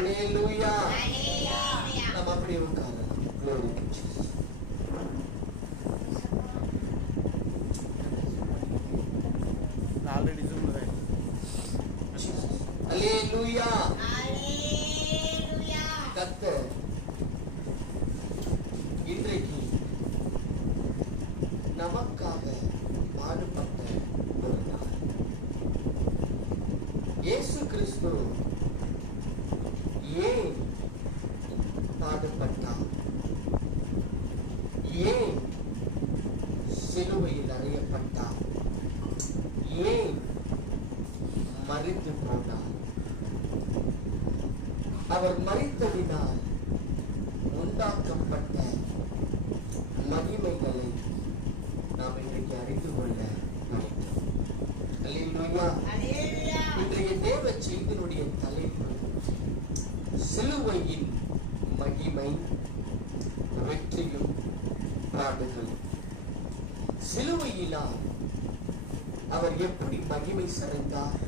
அல்லேலூயா. நம்ம அப்படியே உட்காரலாம். Glory to Jesus. ஆல்ரெடி ஜூம்ல தான். அல்லேலூயா. கர்த்தர் இன்றைக்கு நமக்காக பாடுபட்ட ஒரு நாள். இயேசு கிறிஸ்து ஏன் பாடுபட்டார்? ஏன் சிலுவையில் அறையப்பட்டார்? ஏன் மரித்து போனார்? அவர் மரித்ததினால் உண்டாக்கப்பட்ட மகிமைகளை நாம் இன்றைக்கு அறிந்து கொள்ள வேண்டும். அல்லேலூயா. இன்றைய தேவ செய்தியினுடைய தலைப்பு சிலுவையின் மகிமை, வெற்றியும் பாடுகள். சிலுவையினால் அவர் எப்படி மகிமை சிறந்தார்?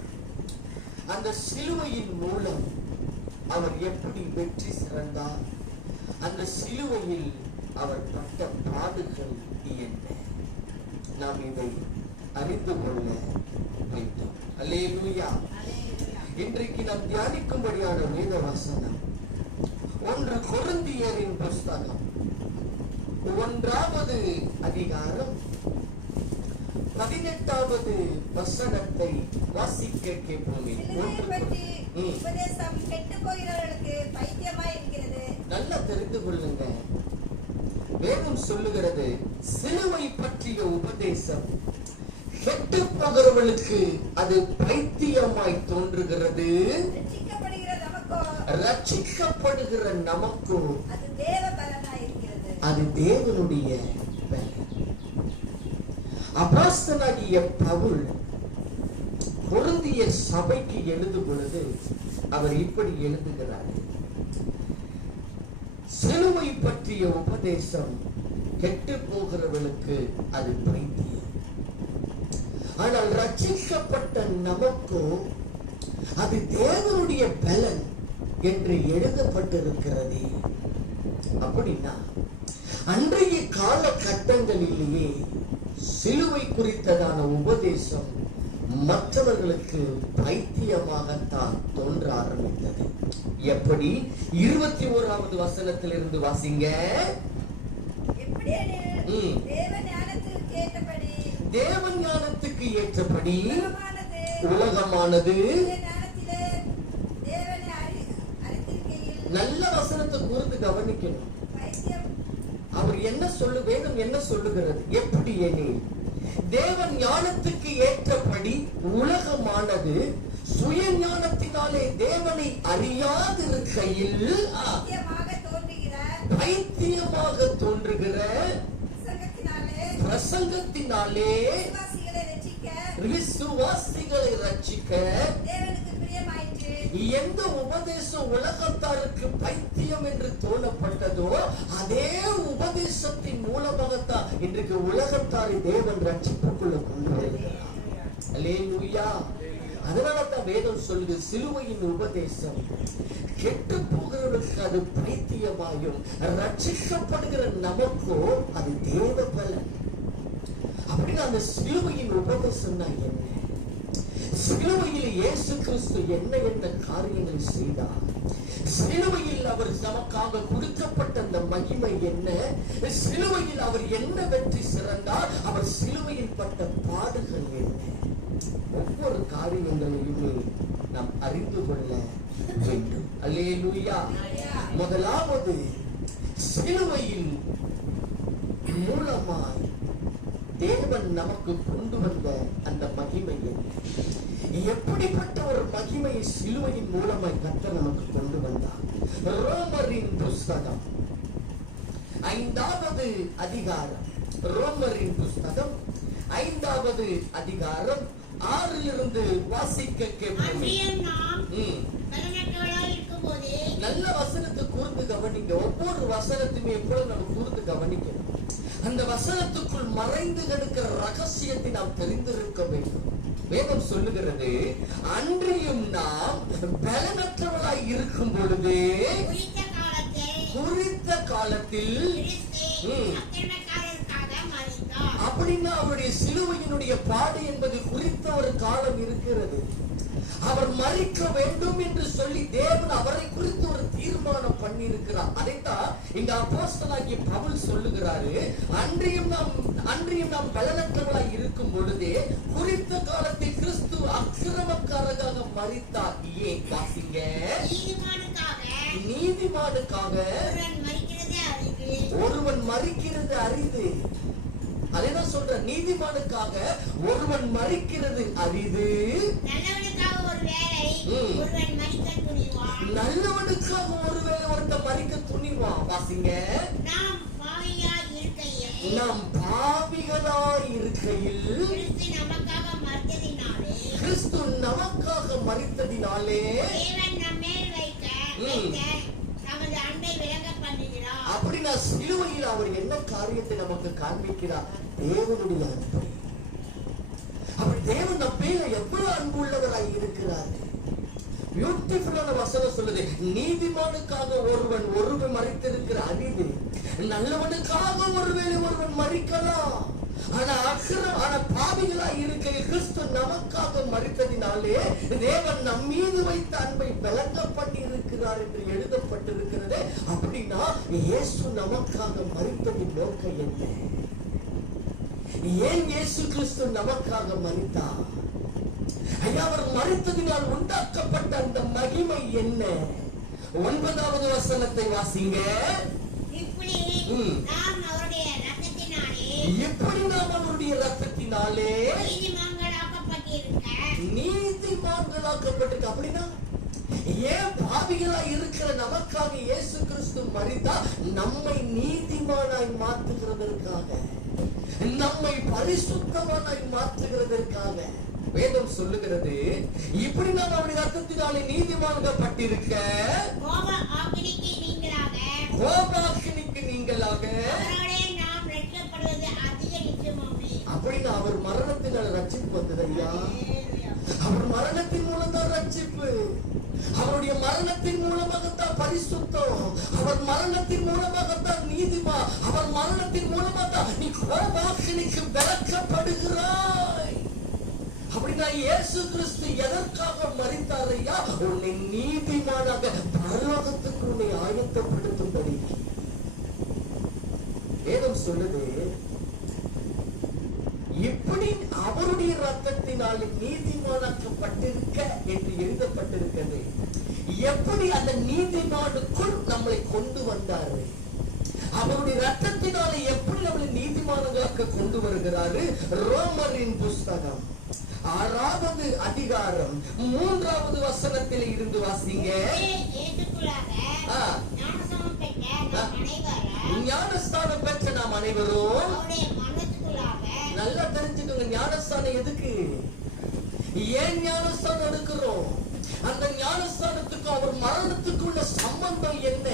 அந்த சிலுவையின் மூலம் அவர் எப்படி வெற்றி சிறந்தார்? அந்த சிலுவையில் அவர் பட்ட பாடுகள் என்ன? நாம் இதை அறிந்து கொள்ள வேண்டும். அல்லேலூயா. இன்றைக்கு நாம் தியானிக்கும்படியான வேத வசனம் 1 கொரிந்தியரின் புஸ்தகம் 1வது அதிகாரம் 18வது வசனத்தை வாசிக்க கேட்போமே. நல்லா தெரிந்து கொள்ளுங்க. வேதம் சொல்லுகிறது, சிலுவை பற்றிய உபதேசம் கெட்டு போகிறவர்களுக்கு அது பைத்தியமாய் தோன்றுகிறது, ரட்சிக்கப்படுகிற நமக்கோ அது தேவனுடைய பலன். அப்போஸ்தலனாகிய பவுல் கொரிந்திய சபைக்கு எழுதும் பொழுது அவர் இப்படி எழுதுகிறார், சிலுவை பற்றிய உபதேசம் கெட்டு போகிறவர்களுக்கு அது பைத்தியம், ஆனால் ரட்சிக்கப்பட்ட நமக்கோ அது தேவனுடைய பலன் என்று எழுதப்பட்டிருக்கிறது. அப்படின்னா அன்றைய காலகட்டங்களிலேயே சிலுவை குறித்ததான உபதேசம் மற்றவர்களுக்கு பைத்தியமாகத்தான் தோன்ற ஆரம்பித்தது. எப்படி? 21வது வசனத்திலிருந்து வாசிங்க. தேவன் ஞானத்துக்கு ஏற்றபடி உலகமானது. நல்ல வசனத்தை கூர்ந்து கவனிக்கணும். அவர் என்ன வேதம் என்ன சொல்லுகிறது? எப்படி எனில், தேவன் ஞானத்துக்கு ஏற்றபடி உலகமானது சுய ஞானத்தினாலே தேவனை அறியாதிருக்கையில் பைத்தியமாக தோன்றுகிற பிரசங்கத்தினாலே விசுவாசிகளை ரட்சிக்க எந்த உபதேசம் உலகத்தாருக்கு பைத்தியம் என்று தோணப்பட்டதோ அதே உபதேசத்தின் மூலமாகத்தான் இன்றைக்கு உலகத்தாரை தேவன் ரட்சிப்புக்குள்ள கொண்டு வருகிறார். அல்லேலூயா. அதனாலதான் வேதம் சொல்லுது, சிலுவையின் உபதேசம் கெட்டு போகிறவர்களுக்கு அது பைத்தியமாயும் ரட்சிக்கப்படுகிற நமக்கோ அது தேவ பலன். அப்படின்னா அந்த சிலுவையின் உபதேசம் தான் என்ன? சிலுவையில் இயேசு கிறிஸ்து என்ன என்ன காரியங்கள் செய்தார்? சிலுவையில் அவர் நமக்காக கொடுக்கப்பட்ட அந்த மகிமை என்ன? சிலுவையில் அவர் என்ன வெற்றி சிறந்தார்? அவர் சிலுவையில் பட்ட பாடுகள் என்ன? ஒவ்வொரு காரியங்களையுமே நாம் அறிந்து கொள்ள வேண்டும். அல்லேலூயா. முதலாவது, சிலுவையில் மூலமாய் தேவன் நமக்கு கொண்டு வந்த அந்த மகிமை என்ன? எப்படிப்பட்ட ஒரு மகிமையை சிலுவையின் மூலமாய் கர்த்தர் நமக்கு கொண்டு வந்தார்? ரோமரின் புஸ்தகம் 5வது அதிகாரம், ரோமரின் புஸ்தகம் 5வது அதிகாரம் 6லிருந்து வாசிக்க கேட்போம். நல்ல வசனத்தை கூர்ந்து கவனிங்க. ஒவ்வொரு வசனத்தையுமே எப்பொழுது நம்ம கூர்ந்து கவனிக்கணும். அந்த வசனத்துக்குள் மறைந்து கிடக்கிற ரகசியத்தை நாம் தெரிந்திருக்க வேண்டும். வேதம் சொல்லுகிறது, அன்றியும் நாம் பலனற்றவர்களாய் இருக்கும் பொழுது குறித்த காலத்தில் அப்படின்னா அவருடைய சிலுவையினுடைய பாடு என்பது குறித்த ஒரு காலம் இருக்கிறது. அவர் மரிக்க வேண்டும் என்று சொல்லி தேவன் அவரை குறித்து ஒரு தீர்மானம் பண்ணி இருக்கிறார். அதைத்தான் இந்த அப்போஸ்தலனாகிய பவுல் சொல்லுகிறாரு. அன்றியும் நாம் பலனற்றவர்களாய் இருக்கும் பொழுதே குறித்த காலத்தில் கிறிஸ்து அக்கிரமக்காரராக மரித்தார். ஏன் வாசிங்க? நீதிமானுக்காக ஒருவன் மரிக்கிறது அரிது. அதேதான் சொல்ற, நீதிமானுக்காக ஒருவன் மரிக்கிறது அரிது, நல்லவனுக்காக ஒருவேளை ஒருத்தன் மரிக்க துணிவான். வாசிங்க. நாம் பாவிகளாய் இருக்கையில் கிறிஸ்து நமக்காக மரித்ததினாலே அப்படின்னா சிலுவையில் அவர் என்ன காரியத்தை நமக்கு காண்பிக்கிறார்? தேவனுடைய அன்பு. அவர் தேவன் நம் மேல எவ்வளவு அன்பு உள்ளவராய் இருக்கிறார். பியூட்டிஃபுல்லான வசனம் சொல்லுது, நீதிமானுக்காக ஒருவன் மரித்திருக்கிற அரிது, நல்லவனுக்காக ஒருவேளை ஒருவன் மரிக்கலாம். ஆனா பாவிகளாய் இருக்கையில் கிறிஸ்து நமக்காக மரித்ததினாலே தேவன் நம் மீது வைத்த அன்பை விளங்க பண்ணி இருக்கிறார் என்று எழுதப்பட்டிருக்கிறது. அப்படின்னா இயேசு நமக்காக மரித்ததின் நோக்கம் என்ன? ஏன் இயேசு கிறிஸ்து நமக்காக மரித்தார்? ஐயா, அவர் மரித்ததினால் உண்டாக்கப்பட்ட அந்த மகிமை என்ன? 9வது வசனத்தை வாசிங்க. எப்படி நாம் அவருடைய ரத்தத்தினாலே நீதிமான்களாக்கப்பட்டிருக்க. அப்படின்னா ஏன் பாவிகளாய் இருக்கிற நமக்காக இயேசு கிறிஸ்து மரித்தா? நம்மை நீதிமானாய் மாற்றுகிறதற்காக, நம்மை பரிசுத்தமானாய் மாற்றுகிறதற்காக. வேதம் சொல்லுகிறது, இப்படி நாம் அவருடைய ரத்தத்தினாலே நீதிமான்கப்பட்டிருக்க கோபாக்கினிக்கு நீங்களாக. அப்படின்னா அவர் மரணத்தினால் ரட்சிப்பு வந்தது. ஐயா, அவர் மரணத்தின் மூலம் தான் ரட்சிப்பு. அவருடைய மரணத்தின் மூலமாகத்தான் பரிசுத்தம். அவர் மரணத்தின் மூலமாகத்தான் நீதிமா. அவர் மரணத்தின் மூலமாகத்தான் நீ கோபாக்கினிக்கு விலக்கப்படுகிறாய். அப்படின்னா இயேசு கிறிஸ்து எதற்காக மரித்தார் ஐயா? உன்னை நீதிமானாக பரலோகத்துக்கு உன்னை ஆயத்தப்படுத்தும்படி. வேதம் சொல்லுது, இப்படி அவருடைய ரத்தத்தினால் நீதிமானாக்கப்பட்டிருக்க என்று எழுதப்பட்டிருக்கிறது. எப்படி அந்த நீதிமானுக்குள் நம்மளை கொண்டு வந்தாரு? அவருடைய ரத்தத்தினால எப்படி நம்மளை நீதிமான்களாக கொண்டு வருகிறாரு? ரோமரின் புஸ்தகம் 6வது அதிகாரம் 3வது வசனத்தில் இருந்து வாசிங்க. ஞானஸ்தானம் பெற்ற நாம் அனைவரும் நல்லா தெரிஞ்சுக்கோங்க. ஞானஸ்தானம் எதுக்கு? ஏன் ஞானஸ்தானம் எடுக்கிறோம்? அந்த ஞானஸ்தானத்துக்கு அவர் மரணத்துக்குள்ள சம்பந்தம் என்ன?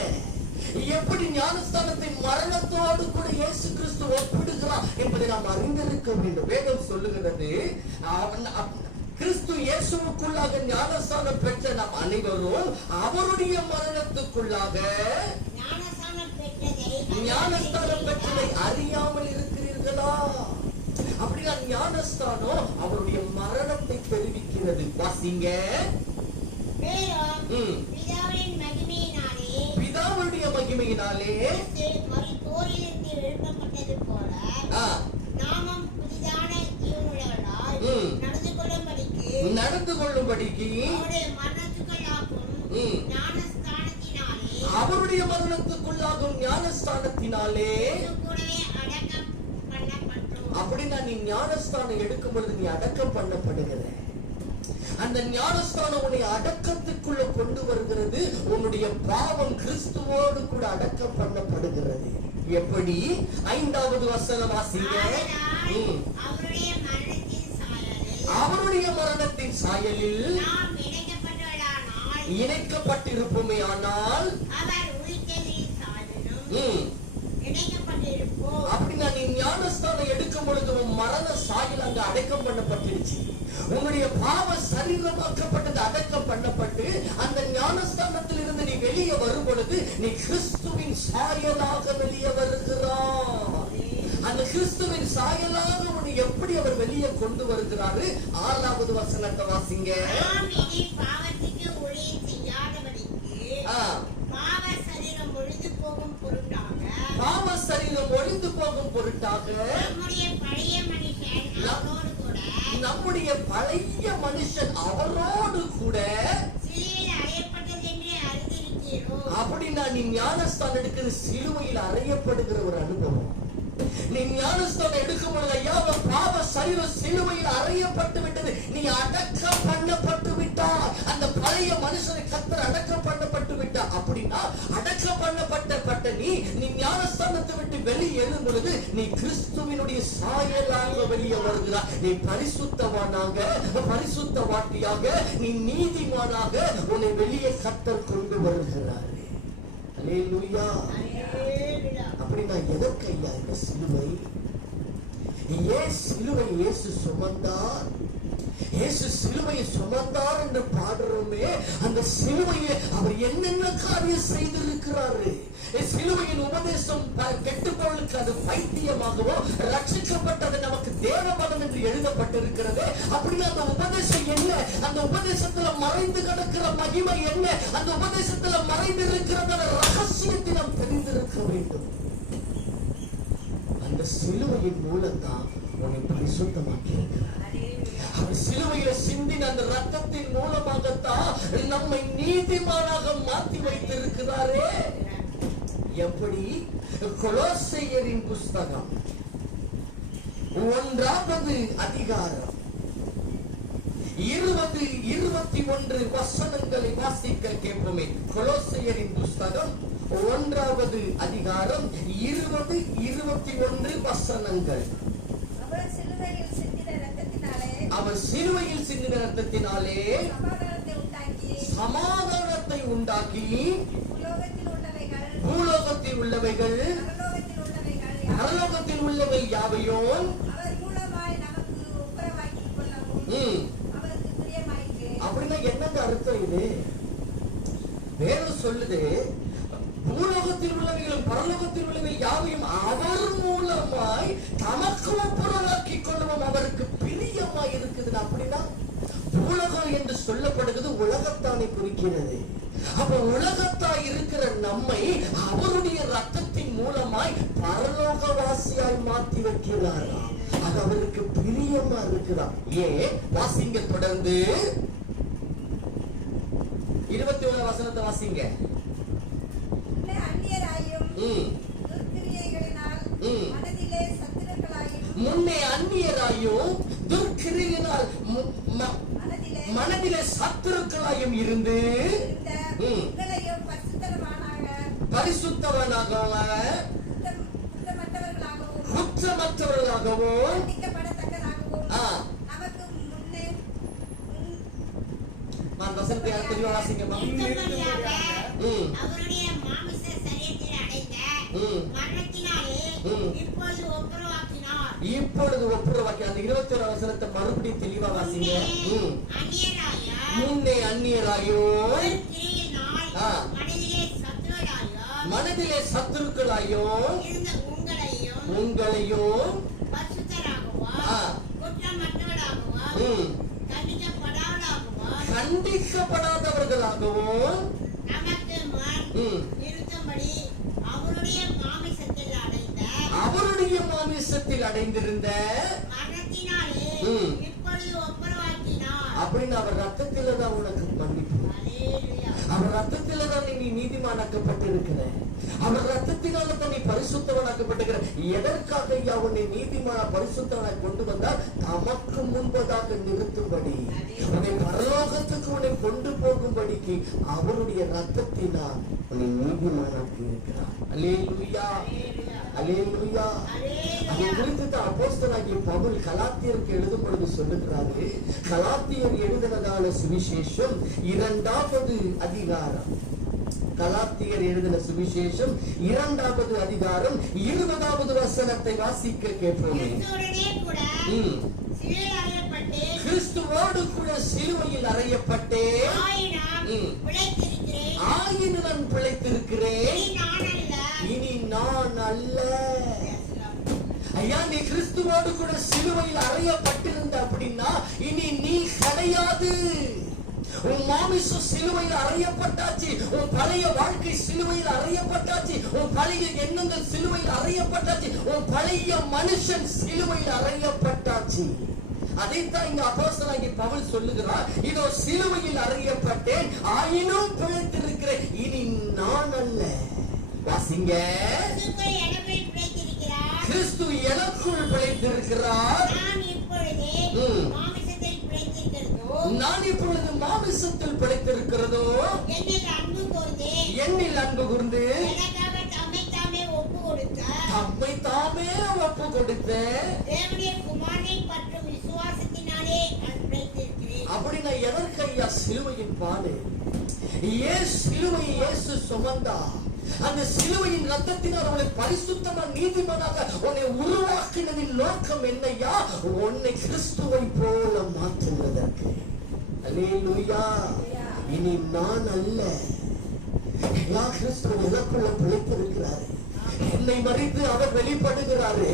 எப்படி ஞானஸ்தானத்தை மரணத்தோடு கூட இயேசு கிறிஸ்து ஒப்பிடுகிறார் என்பதை நாம் அறிந்திருக்க வேண்டும். வேதம் சொல்லுகிறது, கிறிஸ்து இயேசுவுக்குள்ளாக ஞானஸ்தானம் பெற்ற நாம் அனைவரும் அவருடைய மரணத்துக்குள்ளாக ஞானஸ்தானம் பெற்றதை அறியாமல் இருக்கிறீர்களா? அப்படின்னா ஞானஸ்தானம் அவருடைய மரணத்தை தெரிவிக்கிறது. வாசிங்க. பிதாவுடைய மகிமையினாலே நடந்து கொள்ளும்படிக்கு அவருடைய மரணத்துக்குள்ளாகும் ஞானஸ்தானத்தினாலே. அப்படின்னா நீ ஞானஸ்தானம் எடுக்கும் பொழுது நீ அடக்கம் பண்ணப்படுகிற. அந்த ஞானஸ்தானம் உன்னை அடக்கத்துக்குள்ள கொண்டு வருகிறது. உன்னுடைய பாவம் கிறிஸ்துவோடு கூட அடக்கம் பண்ணப்படுகிறது. எப்படி? 5வது வசனம் வாசிங்க. அவருடைய மரணத்தின் சாயலில் இணைக்கப்பட்டிருப்போமே ஆனால் அப்படின்னா நீ ஞானஸ்தானம் எடுக்கும் பொழுது உன் மரண சாயல் அங்க அடக்கம் பண்ணப்பட்டிருச்சு. உன்னுடைய பாவ சரீரமாக்கப்பட்டது அடக்கம் பண்ணப்பட்டு அந்த ஞானஸ்தானத்தில் வெளியே வரும் பொழுது நீ கிறிஸ்துவின் சாயலாக வெளியே வருகிறாய். அந்த கிறிஸ்துவின் சாயலாக உன்னை எப்படி அவர் வெளியே கொண்டு வருகிறாரு? 6வது வசனத்தை வாசிங்க. பாவத்துக்கு ஊழியம் செய்யாதபடிக்கு பாவ சரீரம் ஒழிந்து போகும் பொருட்டாக, பாவ சரீரம் ஒழிந்து போகும் பொருட்டாக நம்முடைய பழைய மனுஷன் அவரோடு கூட அப்படின்னா நீ ஞானஸ்தானம் எடுக்கிற சிலுவையில் அறையப்படுகிற ஒரு அனுபவம். நீ ஞானஸ்தானம் எடுக்கும் பொழுது ஐயா பாவ சரீரம் சிலுவையில் அறையப்பட்டு விட்டது, நீ அடக்கம் பண்ணப்பட்டு விட்டார். அந்த பழைய மனுஷனை கர்த்தர் அடக்கம் பண்ணப்பட்டு விட்டார். அப்படின்னா அடக்கம் பண்ணப்பட்ட நீ ஞானஸ்தானத்தை விட்டு வெளியே எழும் பொழுது நீ கிறிஸ்துவினுடைய சாயலாக வெளியே வருகிறார். நீ பரிசுத்தவானாக, பரிசுத்தவாட்டியாக, நீ நீதிமானாக உன்னை வெளியே கர்த்தர் கொண்டு வருகிறார். அல்லேலூயா. அப்படின்னா எதற்கு ஐயா இந்த சிலுவை? ஏன் சிலுவை இயேசு சுமந்தார்? இயேசு சிலுவையை சுமந்தார் என்று பாடுறோமே, அந்த சிலுவையை அவர் என்னென்ன காரியம் செய்திருக்கிறாரு. சிலுவையின் உபதேசம் கெட்டுப்பவர்களுக்கு அது பைத்தியமாகவோ, ரட்சிக்கப்பட்டது நமக்கு தேவபலம் என்று எழுதப்பட்டிருக்கிறது. அப்படின்னா அந்த உபதேசம் என்ன? அந்த உபதேசத்துல மறைந்து கிடக்கிற மகிமை என்ன? அந்த உபதேசத்துல மறைந்து இருக்கிறத ரகசியத்தை நாம் தெரிந்திருக்க வேண்டும். அந்த சிலுவையின் மூலம்தான் உன்னை பரிசுத்தமாக்கி இருக்கிறார். அவர் சிலுவையில சிந்தின அந்த ரத்தத்தின் மூலமாகத்தான் நம்மை நீதிமானாக மாற்றி வைத்திருக்கிறாரே. எப்படி? கொலோசையரின் புஸ்தகம் 1வது அதிகாரம் 20-21 வசனங்களை வாசிக்க கேட்போமே. கொலோசையரின் புஸ்தகம் 1வது அதிகாரம் 20-21 வசனங்கள். அவர் சிலுவையில் சிந்தின ரத்தத்தினாலே சமாதானத்தை உண்டாக்கி பூலோகத்தில் உள்ளவைகள் பரலோகத்தில் உள்ளவை யாவையும் அப்படின்னா என்னங்க அர்த்தம்? இது வேதம் சொல்லுது, பூலோகத்தில் உள்ளவைகளும் பரலோகத்தில் உள்ளவைகள் யாவையும் அவர் மூலமாய் தமக்கு ஒப்புரவாக்கி கொள்ளுவோம், அவருக்கு பிரியமாய் இருக்குது. அப்படின்னா பூலோகம் என்று சொல்லப்படுகிறது உலகத்தானை குறிக்கிறது. அப்ப உலகத்தாய் இருக்கிற நம்மை அவருடைய ரத்தத்தின் மூலமாய் பரலோகவாசியாய் மாற்றி வைக்கிறாரா? அது அவருக்கு பிரியமா இருக்கிறார். ஏன்? வாசிங்க தொடர்ந்து 21 வசனத்தை வாசிங்க. முன்னே அந்நியராயும் துர்க்கிரியையினால் மனதிலே சத்துருக்களாயும் இருந்து பரிசுத்தவனாகவும் குற்றமற்றவர்களாகவும் வசனத்தை தெளிவா வாசிங்கம்மா. இப்பொழுது ஒப்புரவாக்கி. அந்த 21 வசனத்தை மறுபடியும் தெளிவா வாசிங்க. முன்னே அந்நியராயோ மனதிலே சத்துருக்களாயோ உங்களையும் கண்டிக்கப்படாதவர்களாகவும் அவருடைய மாமிசத்தில் அடைந்திருந்த அப்படின்னு அவர் ரத்தத்தில தான் உனக்கு மன்னிப்பு. அவர் ரத்தத்தில தான் நீ நீதிமானாக்கப்பட்டிருக்கிற. அவர் ரத்தத்தினால தான் நீ பரிசுத்தவனாக்கப்பட்டிருக்கிற. எதற்காக உன்னை நீதிமான பரிசுத்தவனாய் கொண்டு வந்தால் தமக்கு முன்பதாக நிறுத்தும்படி, உன்னை பரலோகத்துக்கு உன்னை கொண்டு போகும்படிக்கு அவருடைய ரத்தத்தினால் உன்னை நீதிமானாக்கி இருக்கிறார். அல்லேலூயா, அல்லேலூயா. அதை குறித்து தான் அப்போஸ்தலனாகிய பவுல் கலாத்தியருக்கு எழுதும் பொழுது சொல்லுகிறாரு. கலாத்தியர் எழுதினதான சுவிசேஷம் 2வது அதிகாரம். கலாத்தியர் எழுதின சுவிசேஷம் 2வது அதிகாரம் 20வது வசனத்தை வாசிக்க கேட்போமே. கிறிஸ்துவோடு கூட சிலுவையில் அறையப்பட்டே ஆயினும் நான் பிழைத்திருக்கிறேன், இனி நான் அல்ல. ஐயா, நீ கிறிஸ்துவோடு கூட சிலுவையில் அறையப்பட்டிருந்த அப்படின்னா இனி நீ கிடையாது. உன் மாமிசம் சிலுவையில் அறையப்பட்டாச்சு, உன் பழைய வாழ்க்கை சிலுவையில் அறையப்பட்டாச்சு, உன் பழைய எண்ணங்கள் சிலுவையில் அறையப்பட்டாச்சு, உன் பழைய மனுஷன் சிலுவையில் அறையப்பட்டாச்சு. அதைத்தான் இங்க அப்போஸ்தலனாகிய பவுல் சொல்லுகிறார், இதோ சிலுவையில் அறையப்பட்டேன், ஆயினும் பிழைத்திருக்கிறேன், இனி நான் அல்ல. வாசிங்க. கிறிஸ்து எனக்குள் பிழைத்திருக்கிறார், நான் இப்பொழுது மாமிசத்தில் பிழைத்திருக்கிறதோ, என்னில் அன்பு கூர்ந்து தம்மை தாமே ஒப்பு கொடுத்த அப்படி நான் எதற்கு ஐயா சிலுவையின் பாடு? ஏன் சிலுவை இயேசு சுமந்தா? அந்த சிலுவையின் ரத்தத்தினால் உன்னை பரிசுத்தமா நீதிமானாக உன்னை உருவாக்கினதின் நோக்கம் என்னையா? உன்னை கிறிஸ்துவை போல மாற்றுவதற்கு. அல்லேலூயா. இனி நான் அல்ல, கிறிஸ்து எனக்குள்ள பிழைத்திருக்கிறார். என்னை மறித்து அவர் வெளிப்படுகிறாரு,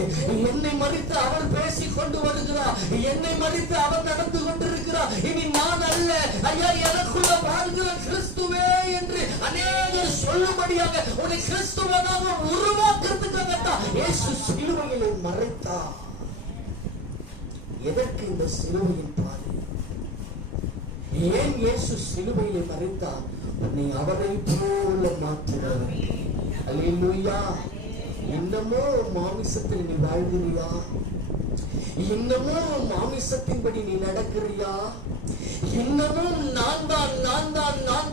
என்னை மறித்து அவர் பேசிக் கொண்டு வருகிறார், என்னை மறித்து அவர் நடந்து கொண்டிருக்கிறார். இனி நான் அல்ல ஐயா, எனக்குள்ள வாழ்கிற கிறிஸ்துவே என்று அநேகர் சொல்லும்படியாக உன்னை கிறிஸ்துவனாக உருவாக்குறதுக்காகத்தான் இயேசு சிலுவையிலே மறைத்தார். எதற்கு இந்த சிலுவையின் பாடு? ஏன் இயேசு சிலுவையிலே மறைத்தார்? உன்னை அவரை போல மாற்றுகிறார். அல்லேலூயா. இன்னமும் மாமிசத்தில் நீ வாழ்கிறியா? இன்னமும் மாமிசத்தின்படி நீ நடக்கிறியா? இன்னமும் நான்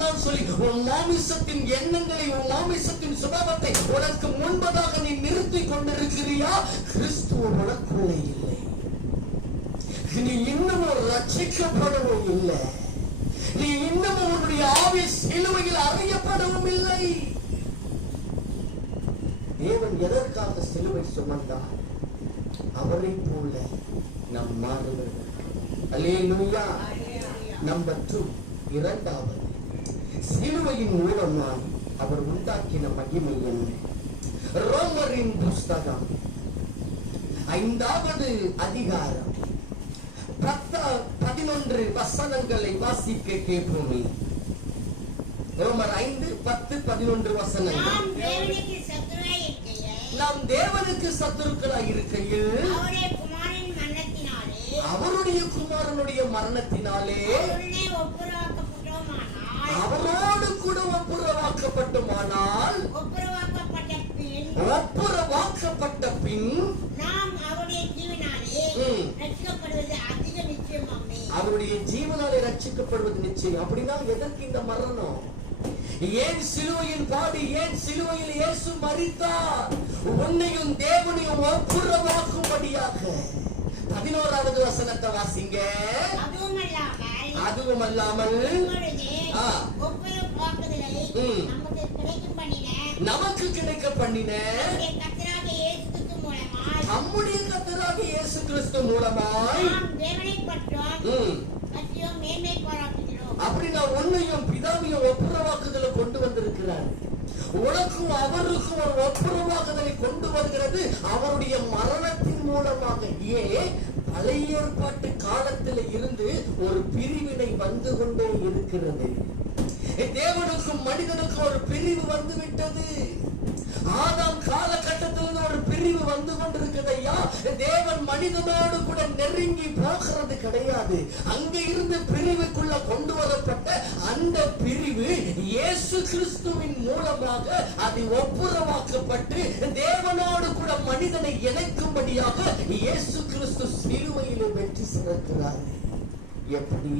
தான் சொல்லி உன் மாமிசத்தின் எண்ணங்களை, உன் மாமிசத்தின் சுபாவத்தை உனக்கு முன்பதாக நீ நிறுத்தி கொண்டிருக்கிறியா? கிறிஸ்துவ உனக்குள்ளே இல்லை. நீ இன்னமும் ரட்சிக்கப்படவும் இல்லை, நீ இன்னமும் உன்னுடைய ஆவி சிலுவையில் அறையப்படவும் இல்லை. தேவன் எதற்காக சிலுவை சுமந்தார்? அவரை போல நம் மாறுவது. அல்லேலூயா. நம்பர் 2, இரண்டாவது, சிலுவையின் மூலமாய் அவர் உண்டாக்கின மகிமை என்ன? ரோமரின் புஸ்தகம் 5வது அதிகாரம் 10-11 வசனங்களை வாசிக்க கேட்போமே. ரோமர் 5:10-11 வசனங்கள். நாம் தேவனுக்கு சத்துருக்களாய் இருக்கையில் அவருடைய குமாரனுடைய மரணத்தினாலே அவரோடு கூட ஒப்புரவாக்கப்பட்டோமானால், ஒப்புரவாக்கப்பட்ட பின் நாம் அவருடைய ஜீவனாலே ரட்சிக்கப்படுவது நிச்சயம். அப்படின்னா எதற்கு இந்த மரணம்? ஏன் சிலுவையின் பாடு? ஏன் சிலுவையில் இயேசு மரித்தார்? உன்னையும் தேவனையும் ஒப்புரவாக்கும்படியாக. 11வது வசனத்தை வாசிங்க. அதுவும் அல்லாமல் நமக்கு கிடைக்க பண்ணின நம்முடைய கர்த்தராகிய இயேசு கிறிஸ்து மூலமாய் அப்படின்னா உன்னையும் பிதாவையும் ஒப்புரவாக்குதலை கொண்டு வந்திருக்கிறார். உனக்கும் அவருக்கும் ஒரு ஒப்புரவாக்குதலை கொண்டு வருகிறது அவருடைய மரணத்தின் மூலமாக. ஏன்? பழைய ஏற்பாட்டு காலத்தில் இருந்து ஒரு பிரிவினை வந்து கொண்டே இருக்கிறது. தேவனுக்கும் மனிதனுக்கும் ஒரு பிரிவு வந்து விட்டது. ஆதாம் காலகட்டத்திலிருந்து ஒரு பிரிவு வந்து கொண்டிருக்கிறது ஐயா. தேவன் மனிதனோடு கூட நெருங்கி போகிறது கிடையாது. அங்க இருந்து பிரிவுக்குள்ள கொண்டு வரப்பட்ட அந்த பிரிவு இயேசு கிறிஸ்துவின் மூலமாக அது ஒப்புரவாக்கப்பட்டு தேவனோடு கூட மனிதனை இணைக்கும்படியாக இயேசு கிறிஸ்து சிலுவையிலே வெற்றி சிறக்கிறார். எப்படி?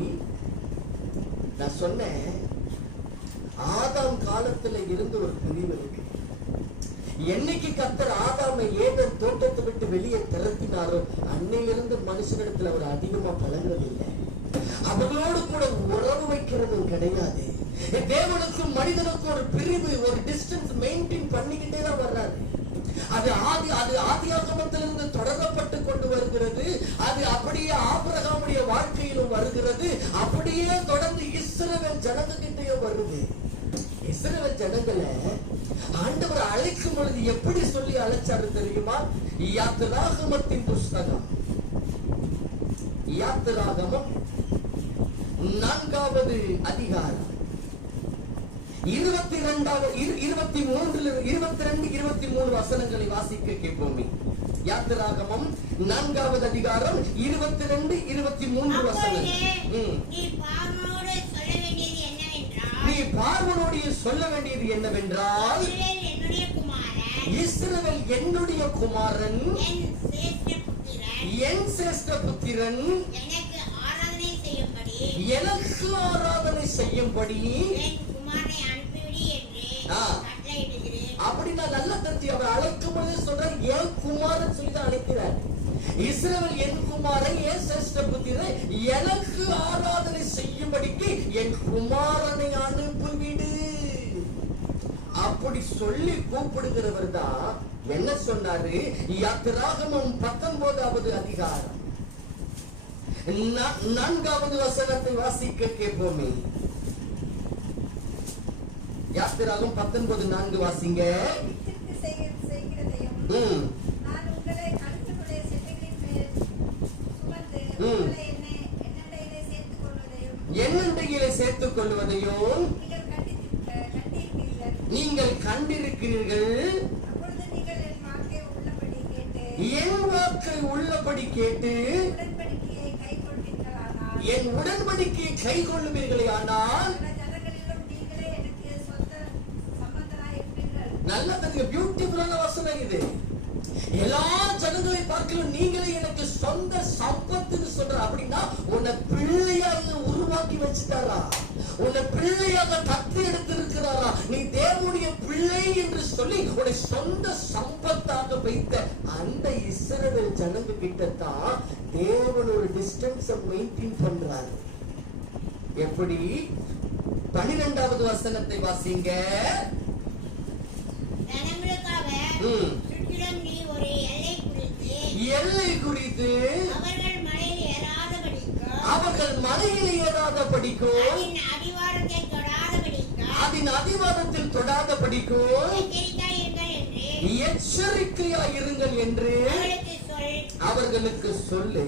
நான் சொன்னேன், ஆதாம் காலத்துல இருந்து ஒரு பிரிவு இருக்கு. என்னைக்கு கர்த்தர் ஆதாமை ஏதேன் தோட்டத்தை விட்டு வெளியே திரட்டினாரோ அன்னையிலிருந்து மனுஷனிடத்துல அவர் அதிகமா பழகிறது இல்லை. அவர்களோடு கூட உறவு வைக்கிறதும் கிடையாது. தேவனுக்கும் மனிதனுக்கும் ஒரு பிரிவு, ஒரு டிஸ்டன்ஸ் மெயின்டைன் பண்ணிக்கிட்டே தான் வர்றாரு. அது ஆதியாகமத்திலிருந்து தொடரப்பட்டு கொண்டு வருகிறது. அது அப்படியே ஆபிரகாமுடைய வாழ்க்கையிலும் வருகிறது. அப்படியே தொடர்ந்து இஸ்ரவேல் ஜனங்ககிட்டயும் வருது. இஸ்ரவேல் ஜனங்களை ஆண்டவர் அழைக்கும் பொழுது எப்படி சொல்லி அழைச்சாரு தெரியுமா? யாத்திராகமத்தின் புஸ்தகம், யாத்திராகமம் 4வது அதிகாரம் 22-23 வசனங்களை வாசிக்க கேட்போமே. யாத்திராகமம் 4வது அதிகாரம் 22-23 வசனங்கள். நீ பார்வோனோடு சொல்ல வேண்டியது என்னவென்றால், இஸ்ரவேல் என்னுடைய குமாரன், என் சிரேஷ்ட புத்திரன், எனக்கு ஆராதனை செய்யும்படி அப்படின்னா நல்ல தந்தி அவர் அழைக்கும் பொழுது சொல்றார், என் குமாரன் சொல்லிதான் அழைக்கிறார். இஸ்ரவேல் என் குமாரன், என் சிரேஷ்ட புத்திரன், எனக்கு ஆராதனை செய்யும்படிக்கு என் குமாரனை அனுப்பிவிடு. அப்படி சொல்லி கூப்பிடுகிறவர் தான் என்ன சொன்னாரு? யாத்திராகமம் 19வது அதிகாரம் 4வது வசனத்தை வாசிக்க கேட்போமே. யாத்திராகமம் 19:4 வாசிங்க. என்னண்டையிலே சேர்த்துக் கொள்வதையும் நீங்கள் கண்டிருக்கிறீர்கள். என் வாக்கை உள்ளபடி கேட்டு என் உடன்படிக்கையை கை கொள்ளுவீர்களே ஆனால் நல்லது. பியூட்டிஃபுல்லான வசனம் இது. எல்லா ஜனங்களை பார்க்கலும் நீங்களே எனக்கு சொந்த சம்பத்துன்னு சொல்ற. அப்படின்னா உன்னை பிள்ளையாக உருவாக்கி வச்சுட்டாரா? உன்னை பிள்ளையாக தத்து எடுத்திருக்கிறாரா? நீ தேவனுடைய பிள்ளை என்று சொல்லி உன்னை சொந்த சம்பத்தாக வைத்த அந்த இஸ்ரவேல் ஜனங்க கிட்டத்தான் தேவன் ஒரு டிஸ்டன்ஸ் மெயின்டைன் பண்றாரு. எப்படி? 12வது வசனத்தை வாசிங்க. எல்லை குறித்து அவர்கள் மலையில் ஏறாதபடிக்கும் அதன் அடிவாரத்தில் தொடாதபடிக்கும் எச்சரிக்கையா இருங்கள் என்று அவர்களுக்கு சொல்லு.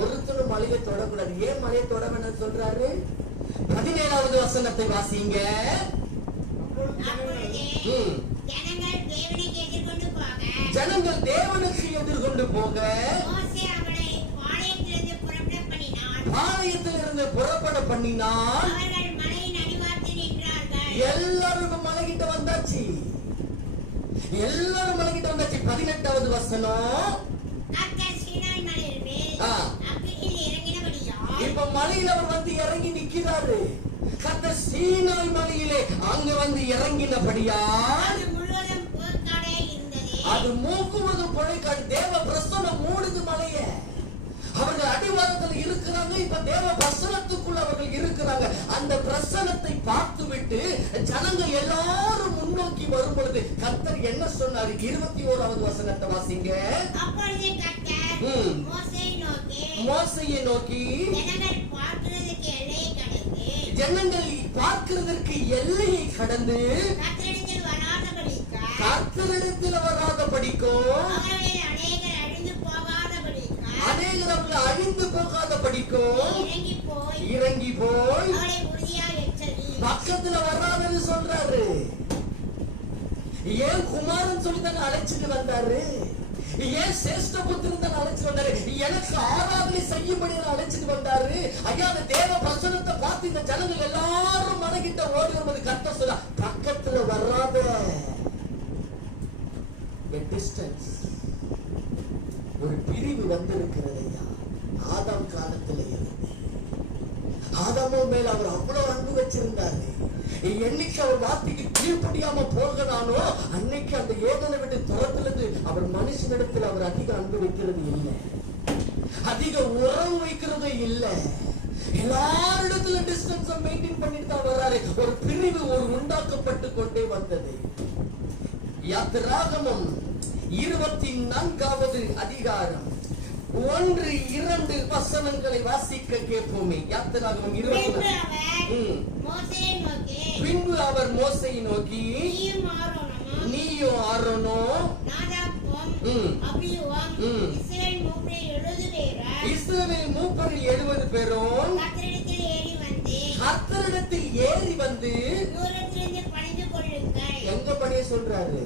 ஒருத்தரும் மலையை தொடக்கூடாது. ஏன் மலையை தொட வேண்டாம் சொல்றாரு? 17வது வசனத்தை வாசிங்க. ஜனங்கள் தேவனுக்கு எதிர்கொண்டு போக பாளையத்திலிருந்து புறப்பட பண்ணினான். எல்லாரும் மலைகிட்ட வந்தாச்சு. 18வது வசனம். இப்ப மலையில அவர் வந்து இறங்கி நிக்கிறாரு. கர்த்தர் சீனாய் மலையிலே அங்க வந்து இறங்கினபடியால் அது மூக்குவது பொழைக்காடு. தேவ பிரசனம் மூடுது மலைய. அவர்கள் அடிவாரத்தில் இருக்கிறாங்க. இப்ப தேவ பிரசனத்துக்குள்ள அவர்கள் இருக்கிறாங்க. அந்த பிரசனத்தை பார்த்து விட்டு ஜனங்கள் எல்லாரும் முன்னோக்கி வரும் பொழுது கர்த்தர் என்ன சொன்னார்? 21வது வசனத்தை வாசிங்க. மோசேயை நோக்கி ஜனங்கள் பார்க்கிறதற்கு எல்லையை கடந்து கர்த்தரிடத்தில் வராதபடிக்கும் அநேகர் அவர்கள் அழிந்து போகாதபடிக்கும் இறங்கி போய் பக்கத்துல வராதுன்னு சொல்றாரு. ஏன் குமாரன் சொல்லி தானே அழைச்சிட்டு வந்தாரு. ஏன் சிரேஷ்ட புத்திரன் தானே அழைச்சிட்டு வந்தாரு. எனக்கு ஆராதனை செய்யும்படி அழைச்சிட்டு வந்தாரு. ஐயா, அந்த தேவ பிரசனத்தை பார்த்து இந்த ஜனங்கள் எல்லாரும் மனகிட்ட ஓடி வரும்போது கர்த்தர் சொல்ல, பக்கத்துல வராத. டிஸ்டன்ஸ் ஒரு பிரிவு வந்திருக்கிறது. ஐயா, ஆதாம் காலத்திலே இருந்து ஆதாமோ மேல அவர் அவ்வளவு அன்பு வச்சிருந்தாரு. என்னைக்கு அவர் வார்த்தைக்கு கீழ்ப்படியாம போகிறானோ அன்னைக்கு அந்த ஏதனை விட்டு துரத்துறது. அவர் மனுஷனிடத்தில் அவர் அதிக அன்பு வைக்கிறது இல்லை, அதிக உறவு வைக்கிறது இல்லை. எல்லாரிடத்துல டிஸ்டன்ஸ் மெயின்டைன் பண்ணிட்டு தான் வர்றாரு. ஒரு பிரிவு ஒரு உண்டாக்கப்பட்டு கொண்டே வந்தது. யாத்திராகமம் 24வது அதிகாரம் 1-2 வசனங்களை வாசிக்க கேட்போமே. யாத்திராகமம் 20. பின்பு அவர் மோசேயை நோக்கி, நீயும் ஆரோனும் இஸ்ரவேல் மூப்பரில் 70 பேரும் கர்த்தரிடத்தில் ஏறி வந்து எங்க பணிய சொல்றாரு?